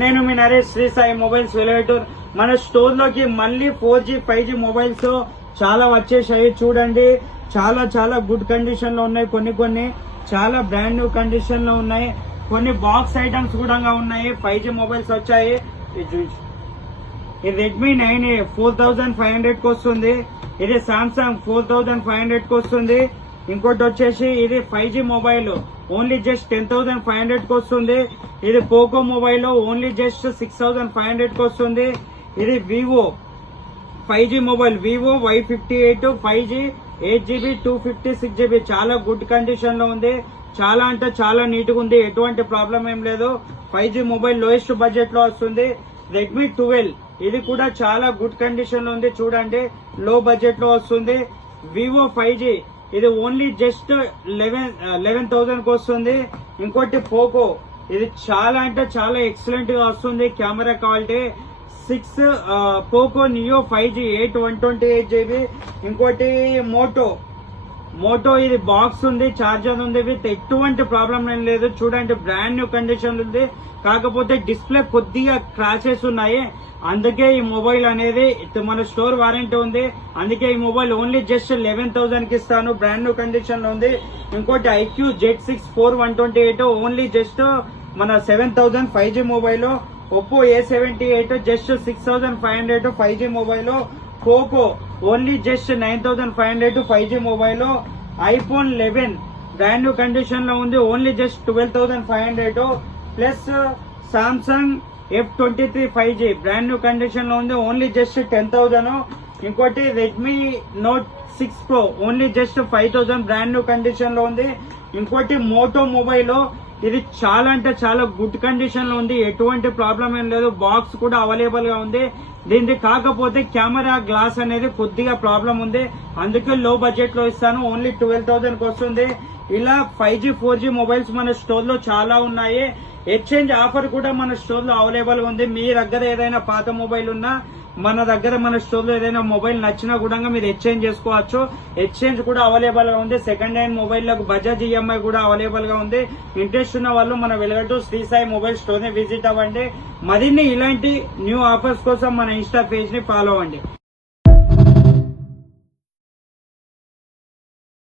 నేను మీ నరేష్ శ్రీ సాయి మొబైల్స్ వెలుగుటూర్. మన స్టోర్ లోకి మళ్ళీ 4G 5G మొబైల్స్ చాలా వచ్చేసాయి. చూడండి, చాలా చాలా గుడ్ కండిషన్ లో ఉన్నాయి. కొన్ని చాలా బ్రాండ్ న్యూ కండిషన్ లో ఉన్నాయి. కొన్ని బాక్స్ ఐటమ్స్ కూడా ఉన్నాయి. 5G మొబైల్స్ వచ్చాయి. ఇది రెడ్మీ 9A 4500 కి వస్తుంది. ఇది సామ్సంగ్ 4500 కి వస్తుంది. ఇంకోటి వచ్చేసి ఇది 5G మొబైల్ ఓన్లీ జస్ట్ 10,500 కి వస్తుంది. ఇది పోకో మొబైల్ ఓన్లీ జస్ట్ 6,500 కి వస్తుంది. ఇది Vivo 5G mobile Vivo Y58 5G 8GB 256GB చాలా గుడ్ కండిషన్ లో ఉంది. చాలా అంటే చాలా నీట్ గా ఉంది. ఎటువంటి ప్రాబ్లం ఏం లేదు. 5G మొబైల్ లోయెస్ట్ బడ్జెట్ లో వస్తుంది. రెడ్మీ 12 ఇది కూడా చాలా గుడ్ కండిషన్ లో ఉంది. చూడండి, లో బడ్జెట్ లో వస్తుంది. వివో 5G ఇది ఓన్లీ జస్ట్ 11,000 కి వస్తుంది. ఇంకోటి పోకో ఇది చాలా అంటే చాలా ఎక్సలెంట్ గా వస్తుంది. Camera quality 6 Poco neo 5G 8 128GB. ఇంకోటి మోటో ఇది బాక్స్ ఉంది, చార్జర్ ఉంది. విత్ ఎటువంటి ప్రాబ్లం ఏం లేదు. చూడండి, బ్రాండ్ న్యూ కండిషన్ ఉంది. కాకపోతే డిస్ప్లే కొద్దిగా క్రాచెస్ ఉన్నాయి. అందుకే ఈ మొబైల్ అనేది మన స్టోర్ వారంటీ ఉంది. అందుకే ఈ మొబైల్ ఓన్లీ జస్ట్ 11,000 కి ఇస్తాను. బ్రాండ్ న్యూ కండిషన్ లో ఉంది. ఇంకోటి IQ Z6 4 128 ఓన్లీ జస్ట్ మన 7,000 5G mobile. Oppo A78 just 6,500 5G mobile. Poco only just 9,500 5G mobile. IPhone 11 brand new condition లో ఉంది. Only just 12,500 plus Samsung F23 5G brand new condition లో ఉంది. Only just 10,000. ఇంకోటి Redmi note 6 Pro only just 5,000 brand new condition లో ఉంది. ఇంకోటి Moto mobile ఇది చాలా అంటే చాలా గుడ్ కండిషన్ లో ఉంది. ఎటువంటి ప్రాబ్లం ఏం లేదు. బాక్స్ కూడా అవైలబుల్ గా ఉంది. దీనికి కాకపోతే కెమెరా గ్లాస్ అనేది కొద్దిగా ప్రాబ్లం ఉంది. అందుకే లో బడ్జెట్ లో ఇస్తాను. ఓన్లీ 12,000 కి వస్తుంది. ఇలా 5G 4G మొబైల్స్ మన స్టోర్ లో చాలా ఉన్నాయి. ఎక్స్చేంజ్ ఆఫర్ కూడా మన స్టోర్ లో అవైలబుల్ గా ఉంది. మీ దగ్గర ఏదైనా పాత మొబైల్ ఉన్నా మన స్టోర్ లో ఏదైనా మొబైల్ నచ్చినా కూడా మీరు ఎక్స్చేంజ్ చేసుకోవచ్చు. ఎక్స్చేంజ్ కూడా అవైలబుల్ గా ఉంది. సెకండ్ హ్యాండ్ మొబైల్ లకు బజాజ్ EMI కూడా అవైలబుల్ గా ఉంది. ఇంట్రెస్ట్ ఉన్న వాళ్ళు మన వెలుగుటూర్ శ్రీ సాయి మొబైల్ స్టోర్ ని విజిట్ అవ్వండి. మరిన్ని ఇలాంటి న్యూ ఆఫర్స్ కోసం మన ఇన్స్టా పేజ్ ని ఫాలో అవ్వండి.